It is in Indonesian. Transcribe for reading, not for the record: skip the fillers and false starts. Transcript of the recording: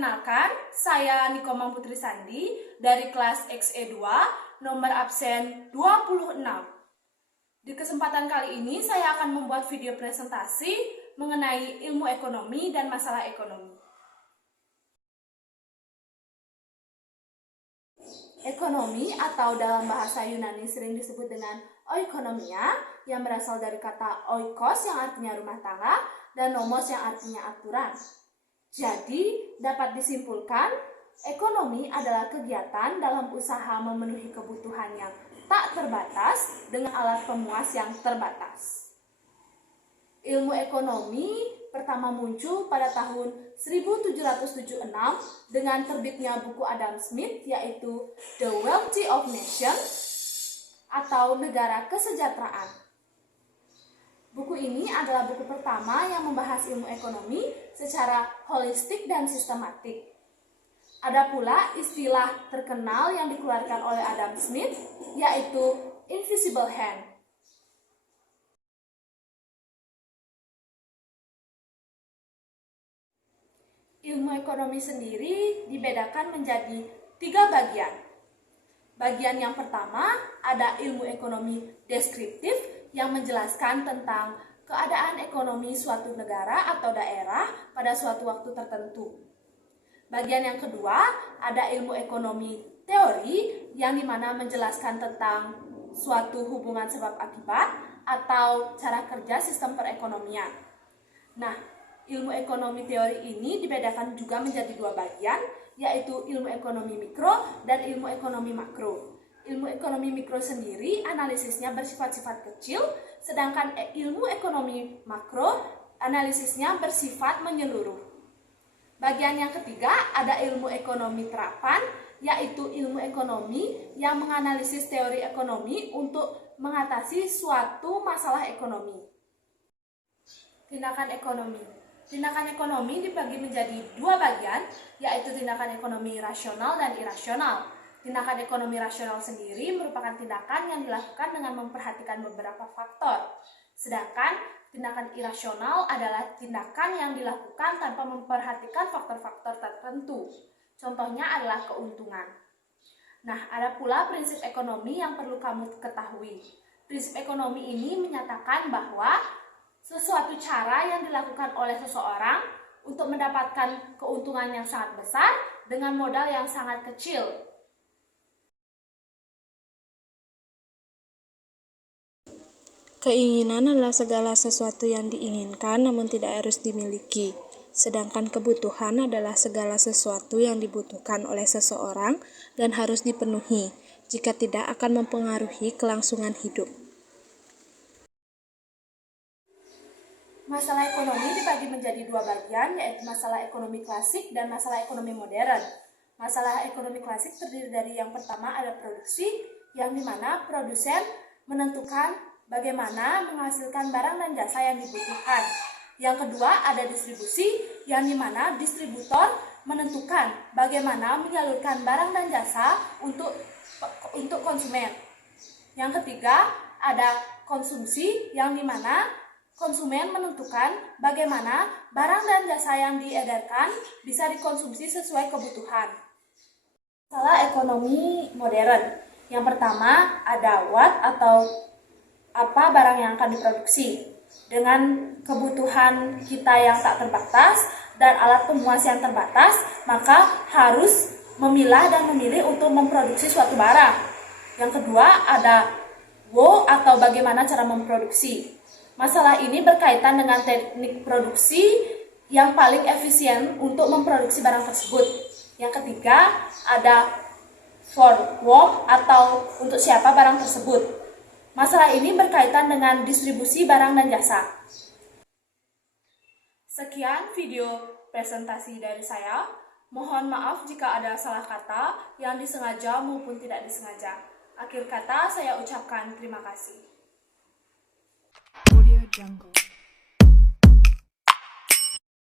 Perkenalkan, saya Nikoma Putri Sandi dari kelas XE2, nomor absen 26. Di kesempatan kali ini saya akan membuat video presentasi mengenai ilmu ekonomi dan masalah ekonomi. Ekonomi atau dalam bahasa Yunani sering disebut dengan oikonomia yang berasal dari kata oikos yang artinya rumah tangga dan nomos yang artinya aturan. Jadi, dapat disimpulkan, ekonomi adalah kegiatan dalam usaha memenuhi kebutuhan yang tak terbatas dengan alat pemuas yang terbatas. Ilmu ekonomi pertama muncul pada tahun 1776 dengan terbitnya buku Adam Smith, yaitu The Wealth of Nations atau Negara Kesejahteraan. Buku ini adalah buku pertama yang membahas ilmu ekonomi secara holistik dan sistematik. Ada pula istilah terkenal yang dikeluarkan oleh Adam Smith, yaitu invisible hand. Ilmu ekonomi sendiri dibedakan menjadi 3 bagian. Bagian yang pertama ada ilmu ekonomi deskriptif yang menjelaskan tentang keadaan ekonomi suatu negara atau daerah pada suatu waktu tertentu. Bagian yang kedua ada ilmu ekonomi teori yang dimana menjelaskan tentang suatu hubungan sebab akibat atau cara kerja sistem perekonomian. Nah, ilmu ekonomi teori ini dibedakan juga menjadi 2 bagian, yaitu ilmu ekonomi mikro dan ilmu ekonomi makro. Ilmu ekonomi mikro sendiri analisisnya bersifat kecil, sedangkan ilmu ekonomi makro analisisnya bersifat menyeluruh. Bagian yang ketiga ada ilmu ekonomi terapan, yaitu ilmu ekonomi yang menganalisis teori ekonomi untuk mengatasi suatu masalah ekonomi. Tindakan ekonomi. Tindakan ekonomi dibagi menjadi 2 bagian, yaitu tindakan ekonomi rasional dan irasional. Tindakan ekonomi rasional sendiri merupakan tindakan yang dilakukan dengan memperhatikan beberapa faktor. Sedangkan tindakan irasional adalah tindakan yang dilakukan tanpa memperhatikan faktor-faktor tertentu. Contohnya adalah keuntungan. Nah, ada pula prinsip ekonomi yang perlu kamu ketahui. Prinsip ekonomi ini menyatakan bahwa sesuatu cara yang dilakukan oleh seseorang untuk mendapatkan keuntungan yang sangat besar dengan modal yang sangat kecil. Keinginan adalah segala sesuatu yang diinginkan namun tidak harus dimiliki. Sedangkan kebutuhan adalah segala sesuatu yang dibutuhkan oleh seseorang dan harus dipenuhi. Jika tidak akan mempengaruhi kelangsungan hidup. Masalah ekonomi dibagi menjadi 2 bagian, yaitu masalah ekonomi klasik dan masalah ekonomi modern. Masalah ekonomi klasik terdiri dari yang pertama ada produksi, yang dimana produsen menentukan bagaimana menghasilkan barang dan jasa yang dibutuhkan. Yang kedua ada distribusi, yang dimana distributor menentukan bagaimana menyalurkan barang dan jasa untuk konsumen. Yang ketiga ada konsumsi, yang dimana konsumen menentukan bagaimana barang dan jasa yang diedarkan bisa dikonsumsi sesuai kebutuhan. Masalah ekonomi modern. Yang pertama ada what atau apa barang yang akan diproduksi. Dengan kebutuhan kita yang tak terbatas dan alat pemuas yang terbatas, maka harus memilah dan memilih untuk memproduksi suatu barang. Yang kedua ada wo atau bagaimana cara memproduksi. Masalah ini berkaitan dengan teknik produksi yang paling efisien untuk memproduksi barang tersebut. Yang ketiga ada for whom atau untuk siapa barang tersebut. Masalah ini berkaitan dengan distribusi barang dan jasa. Sekian video presentasi dari saya. Mohon maaf jika ada salah kata yang disengaja maupun tidak disengaja. Akhir kata saya ucapkan terima kasih. Audio Jungle.